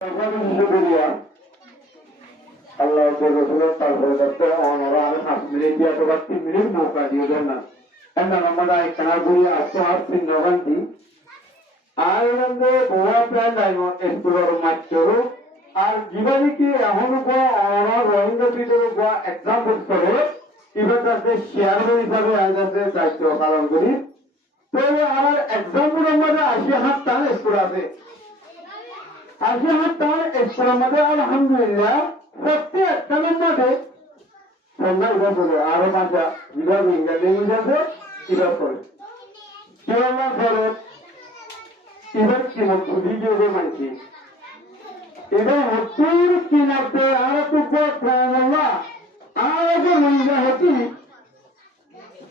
शुक्रिया अल्लाह के रसूल ताल्लुक करते हैं और हमारे हाथ मिले दिया तो बात 3 मिनट मौका दिया देना ऐसा नंबर एक कनागुरी आपको हाथ से नवंती आयरंदे बुआ प्लान आयो एक्सप्लोर माचरो আর জীবনী কি এখন কো আমার রোহিঙ্গা পিটর কো एग्जांपल করে ইভেন আছে শেয়ার হিসাবে আইদাসে দায়িত্ব পালন করি তো আমার एग्जांपल মধ্যে 80 হাত টান স্কোর আছে 80 হাত টান স্কোর মধ্যে আলহামদুলিল্লাহ প্রত্যেকটার মধ্যে সন্ধ্যা ইভা করে আরো পাঁচটা বিভাগ ইংরেজি আছে ইভা করে কেবল করে ইভা কি মত ভিডিও বানাচ্ছি এটা হচ্ছে কি নাতে আর তো কোলা আর যে মঞ্জা হতি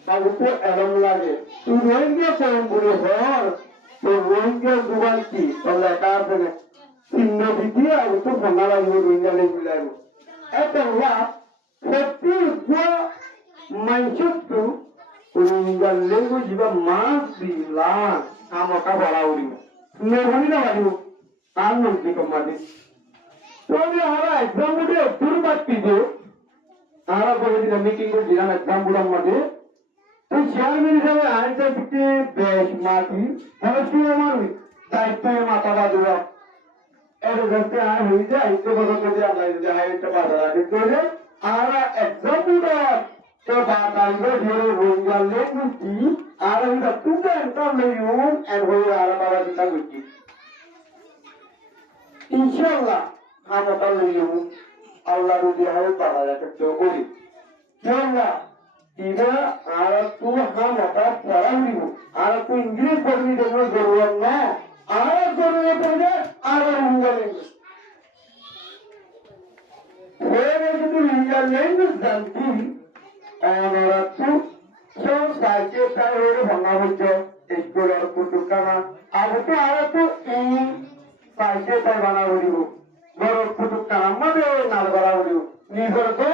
তাহলে এরম লাগে তুই রোহিঙ্গা কোন করে হর তো রোহিঙ্গা দুবার কি তাহলে এটা আছে চিহ্ন দিতে আর তো ফোনা লাগবে রোহিঙ্গা লেগে লাগবে এটা হলো সত্যি গো মাইচুতু রোহিঙ্গা লেগে জিবা মাস দিলা আমটা বড়াউরি নেহনি না বাড়িও আর নন্দি কমাদি तो भी हमारा एग्जाम मध्ये पूर्ण बात कीजिए हमारा कोई मीटिंग को जिला एग्जाम बुला मध्ये तो शेयर में जब आंसर कितने बेश माती हमें हमारी दायित्व है माता बाजुआ ऐसे करते हैं हुई जाए तो बस कर दिया अल्लाह ने है तो बात आ गई तो ये हमारा एग्जाम बुला तो बात आई है जो रोहिंग्या लोगों की आरा इनका तुझे इनका नहीं हूँ एंड वो आरा बाबा जी का कुछ इंशाल्लाह हम अकल नहीं हूँ अल्लाह को दिया है पढ़ा जाकर तो कोई क्यों ना इधर आरा तू हम अकल पढ़ा नहीं हूँ आरा तू इंग्लिश पढ़ने की जरूरत ना आरा जरूरत है ना आरा होगा नहीं फिर एक तो लिया नहीं जानती आरा तू क्यों साइकिल का रोड बना हुआ है इसको और कुछ करना अब तो आरा तू साइकिल का बना हुआ है বড় ফুটুক আমাদের নাল করা হলো নিজের তো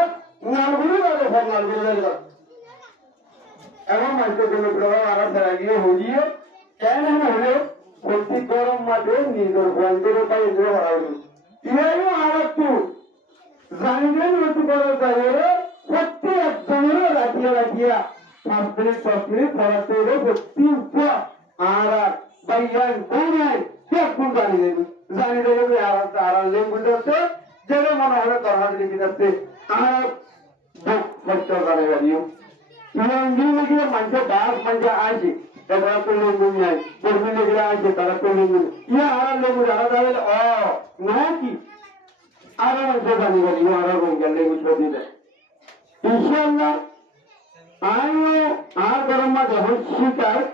নালগুলো লাগে সব নালগুলো লাগে এমন মানুষের জন্য প্রভাব আরো ফেরা গিয়ে হলিয়ে কেন হলে প্রতি গরম মাঠে নিজের বন্ধের উপায় এগুলো করা হলো ইহাইও আর একটু জানিবেন একটু বড় চাইলে প্রতি একজনের রাখিয়া রাখিয়া 5 মিনিট পড়াতে হলে প্রতি উপর আর বাইয়ান কোনায় কোন জানি দেবে জানি দেবে আর লেঙ্গুয়েজ আছে যেটা মনে হবে তরহাদ লিখে যাচ্ছে আর কষ্ট করে গাড়িও ইংরেজি মানুষ দাস মানুষ আছে তারা তো লেঙ্গুয়েজ নাই কর্মী লেগে আছে তারা তো লেঙ্গুয়েজ ইয়া আর লেঙ্গুয়েজ আলাদা হলে না কি আর মানুষ জানি গাড়ি আর লেঙ্গুয়েজ করে দেয় ইনশাআল্লাহ আমিও আর গরম মা যখন শিখায়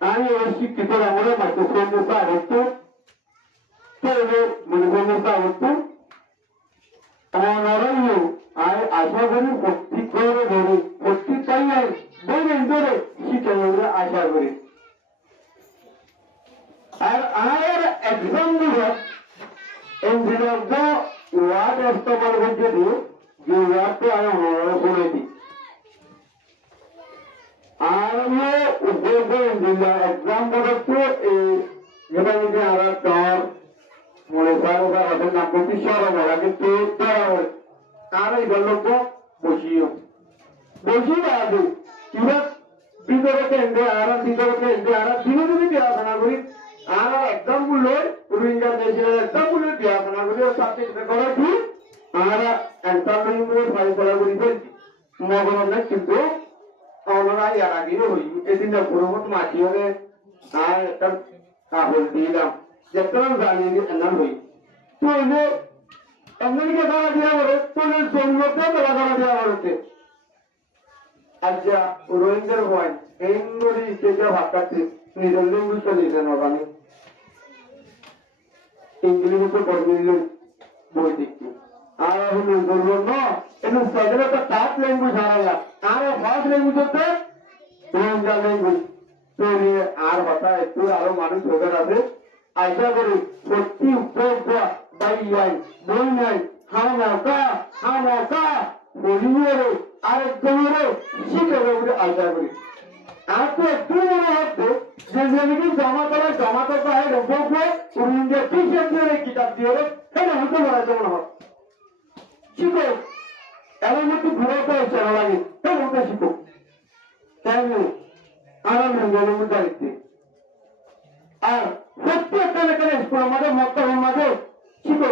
আমি ওই শিক্ষিত আমরা মাইক্রোফোন মুখা হতো তবে মনে মুখা হতো অনারাইও আর আশা করি ভক্তি করে ধরে ভক্তি চাই আর বলেন ধরে শিখে আমরা আশা করি আর আর এক্সাম দিব ইঞ্জিনিয়ার দো ওয়ার্ড ইস্তেমাল করতে দিও যে ওয়ার্ড তো আমি অনারা করে দিই আর আমি উপরে ইঞ্জিনিয়ার এক্সাম করতে এই যেটা যদি আর টর মনে করো আপনি না প্রতিশোধ বলা কিন্তু আর এই লোক বসিও বসিয়ে আছে কিবা ভিতরে কেন্দ্রে আর ভিতরে কেন্দ্রে আর দিনে দিনে দেওয়া করি আর এক্সাম গুলো রোহিঙ্গা দেশের এক্সাম গুলো দেওয়া করি সাথে করা কি আর এক্সাম গুলো ফাইল করা করি ফেলছি মগন না কিন্তু আমরা ইয়ার আগে হই এদিন পুরোমত মাটি হলে আর একটা কাপড় দিলাম যেমন জানি এমন হই তো এনে আমেরিকা দ্বারা দেওয়া হবে তোদের সৈন্যতে দ্বারা দেওয়া হচ্ছে আচ্ছা রোহিঙ্গার ভয় এই নদী সেটা ভাবতে নিজের লেঙ্গুয়েজটা দিতে নবানি ইংলিশে তো পড়বে বই দেখছি আর এখন বলবো না এটা সেটা একটা টাফ ল্যাঙ্গুয়েজ হারাইয়া আর ফার্স্ট ল্যাঙ্গুয়েজ হচ্ছে রোহিঙ্গা ল্যাঙ্গুয়েজ তো আর কথা একটু আরো মানুষ হোকার আছে আশা করি সত্যি উপর বাইয়াই বই নাই হামাকা বলিয়ে আরেকজনের শিখে আশা করি আর তো একটু মনে হতো যে যেদিকে জমা করা জমা করতে হয় রোবকে রোহিঙ্গা টিচার দিয়ে কিতাব দিয়ে এটা হতে পারে যেমন হয় শিখো এমন একটু ঘুরে তো চলা লাগে ওটা শিখো কেন আনন্দ মধ্যে দেখতে আর প্রত্যেকটা লেখার স্কুল আমাদের মক্তবের মাঝে শিখো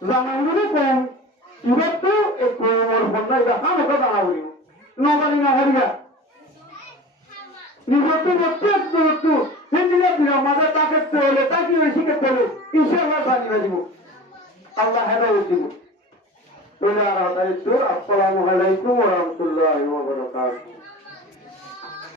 জানাগুলো কম এবার তো এই কোমর বন্যা এটা আমাকে জানাবলি নবানি না হারিয়া নিজেকে একটু হিন্দিতে দিলাম মাঝে তাকে তোলে তাকে শিখে তোলে ইনশাআল্লাহ জানিয়ে দিব আল্লাহ হেদায়েত দিব তোলে আর আসসালামু আলাইকুম ওয়া রাহমাতুল্লাহি ওয়া বারাকাতুহু